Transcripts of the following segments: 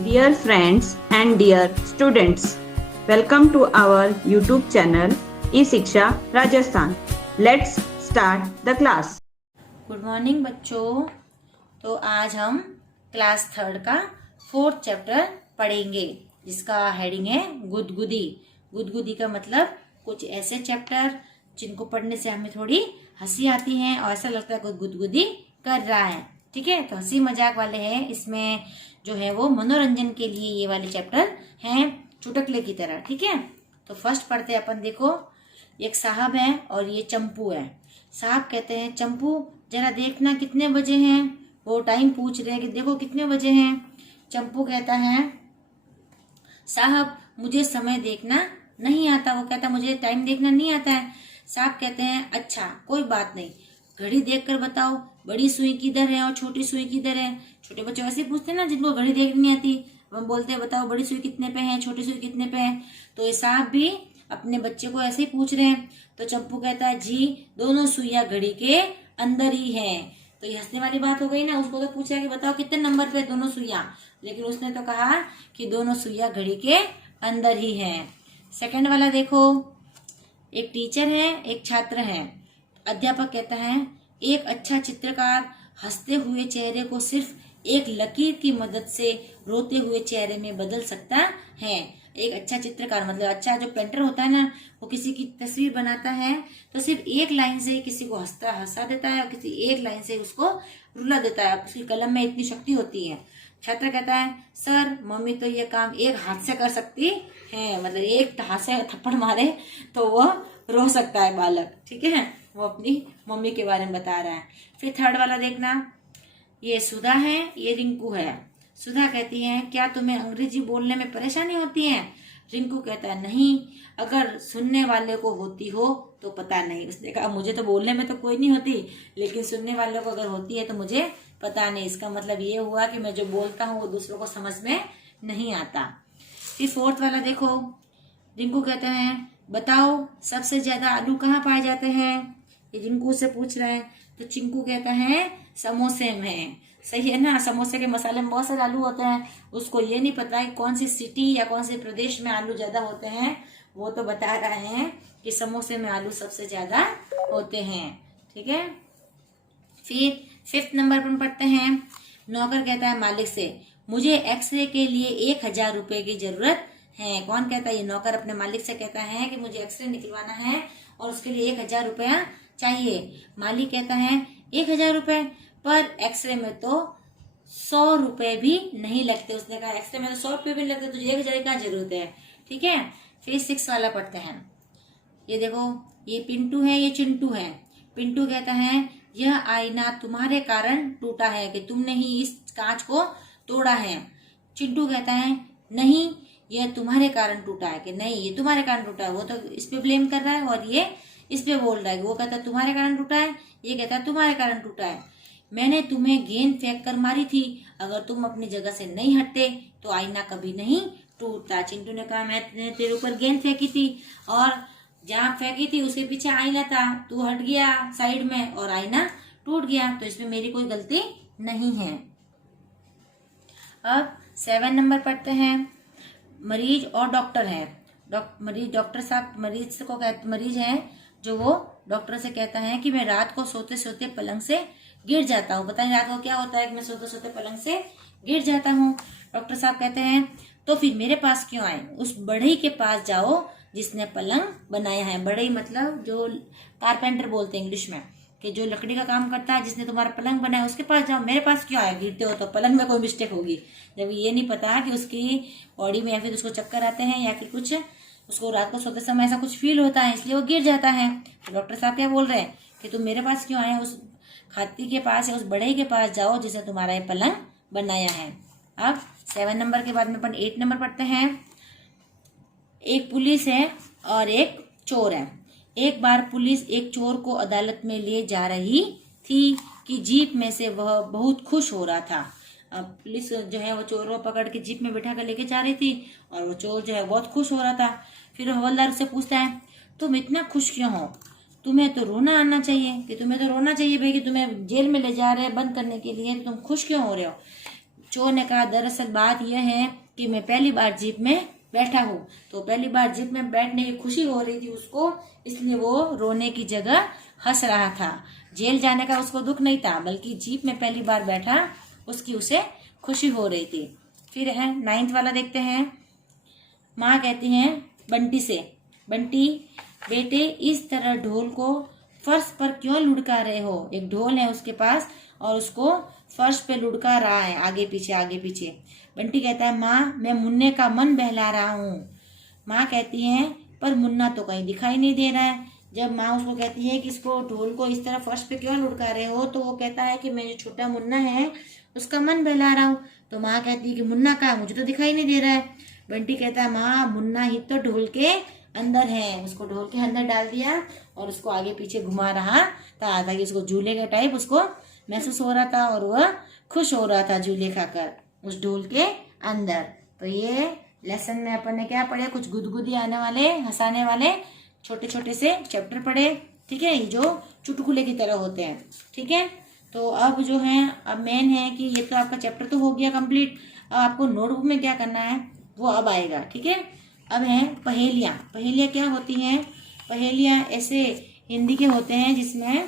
Dear friends and dear students, welcome to our YouTube channel E-Shiksha Rajasthan. Let's start the class. Good morning बच्चों। तो आज हम class third का fourth chapter पढ़ेंगे जिसका heading है गुदगुदी। गुदगुदी का मतलब कुछ ऐसे चैप्टर जिनको पढ़ने से हमें थोड़ी हंसी आती है और ऐसा लगता है कोई गुदगुदी कर रहा है। ठीक है, तो हंसी मजाक वाले हैं, इसमें जो है वो मनोरंजन के लिए ये वाले चैप्टर हैं, चुटकुले की तरह। ठीक है, तो फर्स्ट पढ़ते हैं अपन। देखो, एक साहब है और ये चंपू है। साहब कहते हैं चंपू जरा देखना कितने बजे हैं। वो टाइम पूछ रहे हैं कि देखो कितने बजे हैं। चंपू कहता है साहब मुझे समय देखना नहीं आता। वो कहता मुझे टाइम देखना नहीं आता है। साहब कहते हैं अच्छा कोई बात नहीं, घड़ी देखकर बताओ बड़ी सुई किधर है और छोटी सुई किधर है। छोटे बच्चे वैसे ही पूछते हैं ना जिनको घड़ी देखनी नहीं आती, हम बोलते हैं बताओ बड़ी सुई कितने पे है, छोटी सुई कितने पे है। तो ये साहब भी अपने बच्चे को ऐसे ही पूछ रहे हैं। तो चंपू कहता है जी दोनों सुइयां घड़ी के अंदर ही हैं। तो ये हंसने वाली बात हो गई ना। उसको तो पूछा कि बताओ कितने नंबर पे दोनों सुइयां, लेकिन उसने तो कहा कि दोनों सुइयां घड़ी के अंदर ही हैं। सेकंड वाला देखो, एक टीचर है एक छात्र है। अध्यापक कहता है एक अच्छा चित्रकार हंसते हुए चेहरे को सिर्फ एक लकीर की मदद से रोते हुए चेहरे में बदल सकता है। एक अच्छा चित्रकार मतलब अच्छा जो पेंटर होता है ना, वो किसी की तस्वीर बनाता है तो सिर्फ एक लाइन से किसी को हंसा देता है और किसी एक लाइन से उसको रुला देता है। उसकी कलम में इतनी शक्ति होती है। छात्र कहता है सर मम्मी तो ये काम एक हाथ से कर सकती है, मतलब एक हाथ से थप्पड़ मारे तो वो रो सकता है बालक। ठीक है, वो अपनी मम्मी के बारे में बता रहा है। फिर थर्ड वाला देखना, ये सुधा है ये रिंकू है। सुधा कहती है क्या तुम्हें अंग्रेजी बोलने में परेशानी होती है। रिंकू कहता है नहीं, अगर सुनने वाले को होती हो तो पता नहीं। उसने कहा मुझे तो बोलने में तो कोई नहीं होती, लेकिन सुनने वाले को अगर होती है तो मुझे पता नहीं। इसका मतलब ये हुआ कि मैं जो बोलता हूँ वो दूसरों को समझ में नहीं आता। फिर फोर्थ वाला देखो, रिंकू कहता है बताओ सबसे ज्यादा आलू कहाँ पाए जाते हैं। ये रिंकू से पूछ रहा है। तो चिंकू कहता है समोसे में। सही है ना, समोसे के मसाले में बहुत सारे आलू होते हैं। उसको ये नहीं पता कि कौन सी सिटी या कौन से प्रदेश में आलू ज्यादा होते हैं। वो तो बता रहे हैं कि समोसे में आलू सबसे ज्यादा होते हैं। ठीक है, फिर फिफ्थ नंबर पर पढ़ते हैं। नौकर कहता है मालिक से मुझे एक्सरे के लिए 1,000 रुपए की जरूरत है। कौन कहता है, ये नौकर अपने मालिक से कहता है कि मुझे एक्सरे निकलवाना है और उसके लिए 1,000 रुपया चाहिए। मालिक कहता है 1,000 रुपए, पर एक्सरे में तो 100 रुपए भी नहीं लगते। उसने कहा एक्सरे में तो 100 रुपए भी नहीं लगते, तुझे 1,000 की क्या जरूरत है। ठीक है, फिर 6 वाला पढ़ते हैं। ये देखो, ये पिंटू है ये चिंटू है। पिंटू कहता है यह आईना तुम्हारे कारण टूटा है, कि तुमने ही इस कांच को तोड़ा है। चिंटू कहता है नहीं यह तुम्हारे कारण टूटा है, कि नहीं ये तुम्हारे कारण टूटा है। वो तो इस पे ब्लेम कर रहा है और ये इस पे बोल रहा है। वो कहता है तुम्हारे कारण टूटा है, ये कहता है तुम्हारे कारण टूटा है। मैंने तुम्हें गेंद फेंक कर मारी थी, अगर तुम अपनी जगह से नहीं हटते तो आईना कभी नहीं टूटता। चिंटू ने कहा मैंने तेरे ऊपर गेंद फेंकी थी और जहाँ फेंकी थी उसके पीछे आईना था, तू हट गया साइड में और आईना टूट गया, तो इसमें मेरी कोई गलती नहीं है। अब 7 नंबर पढ़ते हैं। मरीज और डॉक्टर है। डॉक्टर साहब मरीज है जो वो डॉक्टर से कहता है कि मैं रात को सोते सोते पलंग से गिर जाता हूँ। बताइए रात को क्या होता है कि मैं सोते सोते पलंग से गिर जाता हूँ। डॉक्टर साहब कहते हैं तो फिर मेरे पास क्यों आए, उस बढ़ई के पास जाओ जिसने पलंग बनाया है। बढ़ई मतलब जो कारपेंटर बोलते हैं इंग्लिश में, कि जो लकड़ी का काम करता है, जिसने तुम्हारा पलंग बनाया उसके पास जाओ। मेरे पास क्यों आया, गिरते हो तो पलंग में कोई मिस्टेक होगी। जब ये नहीं पता कि उसकी बॉडी में या फिर उसको चक्कर आते हैं या फिर कुछ उसको रात को सोते समय ऐसा कुछ फील होता है, इसलिए वो गिर जाता है। तो डॉक्टर साहब क्या बोल रहे हैं कि तुम मेरे पास क्यों आए, उस खाती के पास या उस बढ़ई के पास जाओ जिसने तुम्हारा ये पलंग बनाया है। अब 7 नंबर के बाद में अपन 8 नंबर पढ़ते हैं। एक पुलिस है और एक चोर है। एक बार पुलिस एक चोर को अदालत में ले जा रही थी कि जीप में से वह बहुत खुश हो रहा था। अब पुलिस जो है वो चोर को पकड़ के जीप में बैठा कर लेके जा रही थी और वो चोर जो है बहुत खुश हो रहा था। फिर हवलदार से पूछता है तुम इतना खुश क्यों हो, तुम्हें तो रोना आना चाहिए, कि तुम्हें तो रोना चाहिए भाई, कि तुम्हें जेल में ले जा रहे हैं बंद करने के लिए, तो तुम खुश क्यों हो रहे हो। चोर ने कहा दरअसल बात यह है कि मैं पहली बार जीप में बैठा हूँ। तो पहली बार जीप में बैठने की खुशी हो रही थी उसको, इसलिए वो रोने की जगह हंस रहा था। जेल जाने का उसको दुख नहीं था, बल्कि जीप में पहली बार बैठा उसकी उसे खुशी हो रही थी। फिर है 9th वाला देखते हैं। माँ कहती हैं बंटी से, बंटी बेटे इस तरह ढोल को फर्श पर क्यों लुढ़का रहे हो। एक ढोल है उसके पास और उसको फर्श पे लुढ़का रहा है आगे पीछे आगे पीछे। बंटी कहता है माँ मैं मुन्ने का मन बहला रहा हूँ। माँ कहती है पर मुन्ना तो कहीं दिखाई नहीं दे रहा है। जब माँ उसको कहती है कि इसको ढोल को इस तरह फर्श पे क्यों लुढ़का रहे हो, तो वो कहता है कि मैं जो छोटा मुन्ना है उसका मन बहला रहा हूँ। तो माँ कहती है कि मुन्ना कहाँ, मुझे तो दिखाई नहीं दे रहा है। बंटी कहता है माँ मुन्ना ही तो ढोल के अंदर है। उसको ढोल के अंदर डाल दिया और उसको आगे पीछे घुमा रहा था ताकि उसको झूले के टाइप उसको महसूस हो रहा था और वह खुश हो रहा था झूले खाकर उस ढोल के अंदर। तो ये लेसन में अपन ने क्या पढ़े, कुछ गुदगुदी आने वाले हंसाने वाले छोटे छोटे से चैप्टर पढ़े। ठीक है, ये जो चुटकुले की तरह होते हैं। ठीक है, तो अब जो है अब मेन है कि ये तो आपका चैप्टर तो हो गया कंप्लीट। अब आपको नोटबुक में क्या करना है वो अब आएगा। ठीक है, अब है पहेलियाँ। पहेलियाँ क्या होती हैं, पहेलियाँ ऐसे हिंदी के होते हैं जिसमें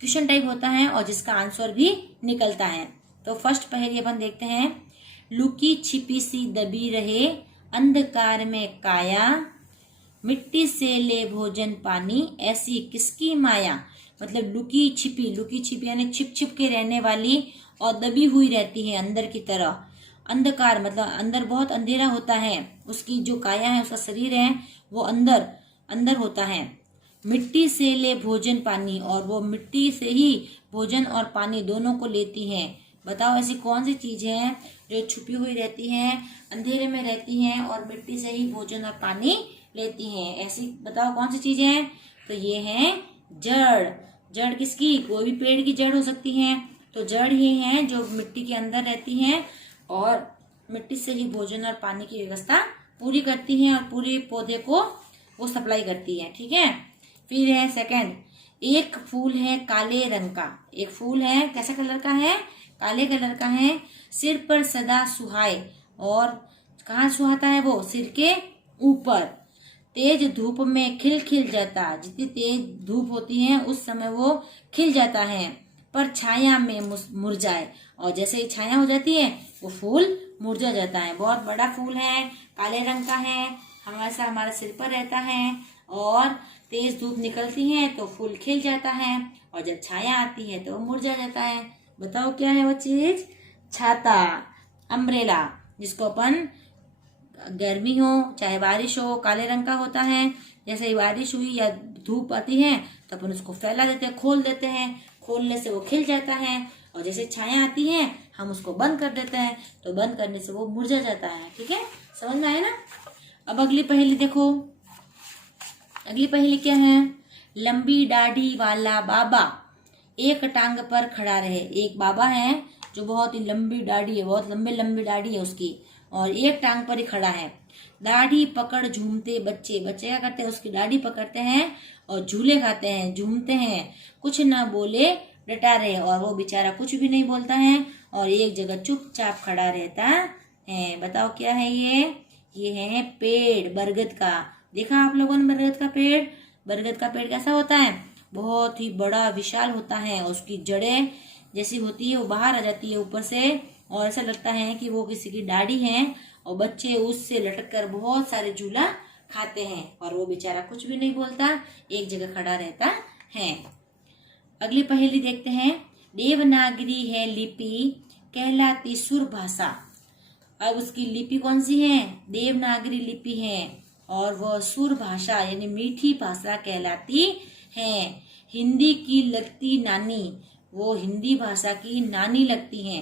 क्वेश्चन टाइप होता है और जिसका आंसर भी निकलता है। तो फर्स्ट पहेली अपन देखते हैं। लुकी छिपी सी दबी रहे अंधकार में काया, मिट्टी से ले भोजन पानी ऐसी किसकी माया। मतलब लुकी छिपी यानी छिप छिप के रहने वाली और दबी हुई रहती है अंदर की तरह। अंधकार मतलब अंदर बहुत अंधेरा होता है, उसकी जो काया है उसका शरीर है वो अंदर अंदर होता है। मिट्टी से ले भोजन पानी और वो मिट्टी से ही भोजन और पानी दोनों को लेती है। बताओ ऐसी कौन सी चीज है जो छुपी हुई रहती है, अंधेरे में रहती है और मिट्टी से ही भोजन और पानी लेती हैं। ऐसी बताओ कौन सी चीजें हैं। तो ये है जड़। जड़ किसकी, कोई भी पेड़ की जड़ हो सकती है। तो जड़ ही है जो मिट्टी के अंदर रहती है और मिट्टी से ही भोजन और पानी की व्यवस्था पूरी करती है और पूरे पौधे को वो सप्लाई करती है। ठीक है, फिर है सेकंड। एक फूल है काले रंग का। एक फूल है कैसा कलर का है, काले कलर का है। सिर पर सदा सुहाए और कहाँ सुहाता है वो, सिर के ऊपर। तेज धूप में खिल खिल जाता, जितनी तेज धूप होती है उस समय वो खिल जाता है, पर छाया में मुरझाए। और जैसे ही छाया हो जाती है वो फूल मुरझा जाता है। बहुत बड़ा फूल है, काले रंग का है, हमेशा हमारे सिर पर रहता है और तेज धूप निकलती है तो फूल खिल जाता है और जब छाया आती है तो वो मुरझा जाता है। बताओ क्या है वो चीज, छाता, अम्ब्रेला, जिसको अपन गर्मी हो चाहे बारिश हो काले रंग का होता है। जैसे ही बारिश हुई या धूप आती है तो अपन उसको फैला देते हैं, खोल देते हैं, खोलने से वो खिल जाता है और जैसे छाया आती है हम उसको बंद कर देते हैं तो बंद करने से वो मुरझा जाता है। ठीक है, समझ में आया ना। अब अगली पहेली देखो। अगली पहेली क्या है। लंबी दाढ़ी वाला बाबा एक टांग पर खड़ा रहे। एक बाबा है जो बहुत ही लंबी दाढ़ी है, बहुत लंबी लंबी दाढ़ी है उसकी और एक टांग पर ही खड़ा है। दाढ़ी पकड़ झूमते बच्चे, बच्चे क्या करते हैं उसकी दाढ़ी पकड़ते हैं और झूले खाते हैं, झूमते हैं, कुछ न बोले डटा रहे। और वो बेचारा कुछ भी नहीं बोलता है और एक जगह चुपचाप खड़ा रहता है। बताओ क्या है ये है पेड़ बरगद का। देखा आप लोगों ने बरगद का पेड़। बरगद का पेड़ कैसा होता है, बहुत ही बड़ा विशाल होता है। उसकी जड़ें जैसी होती है वो बाहर आ जाती है ऊपर से और ऐसा लगता है कि वो किसी की दाढ़ी है और बच्चे उससे लटक कर बहुत सारे झूला खाते हैं और वो बेचारा कुछ भी नहीं बोलता, एक जगह खड़ा रहता है। अगली पहेली देखते हैं। देवनागरी है लिपि कहलाती सुर भाषा। अब उसकी लिपि कौन सी है, देवनागरी लिपि है और वह सुर भाषा यानी मीठी भाषा कहलाती है। हिंदी की लगती नानी, वो हिंदी भाषा की नानी लगती है।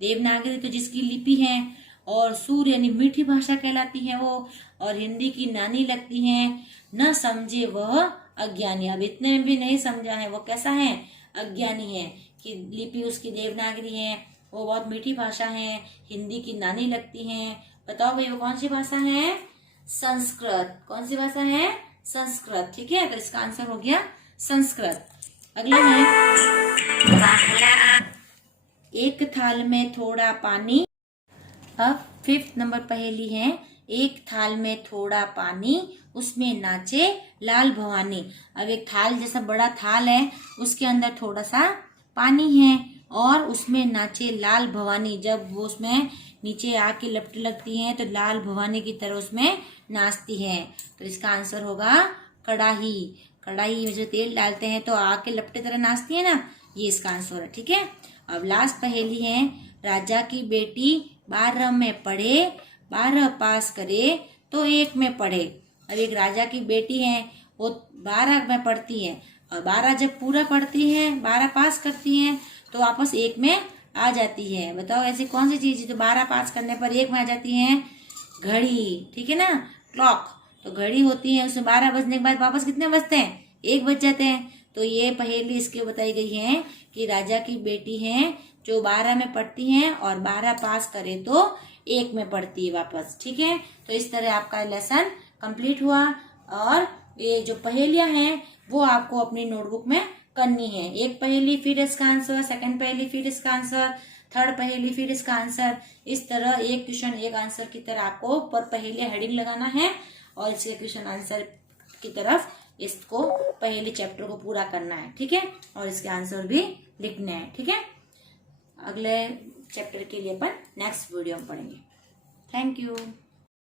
देवनागरी तो जिसकी लिपि है और सुर यानी मीठी भाषा कहलाती है वो, और हिंदी की नानी लगती है। न समझे वह अज्ञानी। अब इतने में भी नहीं समझा है वो कैसा है, अज्ञानी है कि लिपि उसकी देवनागरी है, वो बहुत मीठी भाषा है, हिंदी की नानी लगती है। बताओ भाई वो कौन सी भाषा है, संस्कृत। कौन सी भाषा है, संस्कृत। ठीक है, तो इसका आंसर हो गया संस्कृत। अगला है एक थाल में थोड़ा पानी। अब 5th नंबर पहेली है, एक थाल में थोड़ा पानी, उसमें नाचे लाल भवानी। अब एक थाल जैसा बड़ा थाल है, उसके अंदर थोड़ा सा पानी है और उसमें नाचे लाल भवानी। जब वो उसमें नीचे आके लपटने लगती हैं तो लाल भवानी की तरह उसमें नाचती हैं। तो इसका आंसर होगा कड़ाही। कड़ाही में जो तेल डालते हैं तो आके लपटे तरह नाचती है ना, ये इसका आंसर है। ठीक है। अब लास्ट पहेली है, राजा की बेटी 12 में पढ़े, 12 पास करे तो 1 में पढ़े। अब एक राजा की बेटी है, वो 12 में पढ़ती है और 12 जब पूरा पढ़ती है, 12 पास करती है तो वापस 1 में आ जाती है। बताओ ऐसी कौन सी चीज है तो 12 पास करने पर 1 में आ जाती है? घड़ी। ठीक है ना, क्लॉक। तो घड़ी होती है, उसमें 12 बजने के बाद वापस कितने बजते हैं? 1 बज जाते हैं। तो ये पहेली इसके बताई गई है कि राजा की बेटी है जो 12 में पढ़ती है और 12 पास करे तो 1 में पढ़ती है वापस। ठीक है। तो इस तरह आपका लेसन कंप्लीट हुआ और ये जो पहेलियां हैं वो आपको अपनी नोटबुक में करनी है। एक पहेली फिर इसका आंसर, सेकंड पहेली फिर इसका आंसर, थर्ड पहेली फिर इसका आंसर। इस तरह एक क्वेश्चन एक आंसर की तरह आपको पर पहेलियां हेडिंग लगाना है और इसके क्वेश्चन आंसर की तरफ इसको पहेली चैप्टर को पूरा करना है। ठीक है। और इसके आंसर भी लिखने हैं। ठीक है। अगले चैप्टर के लिए अपन नेक्स्ट वीडियो में पढ़ेंगे। Thank you.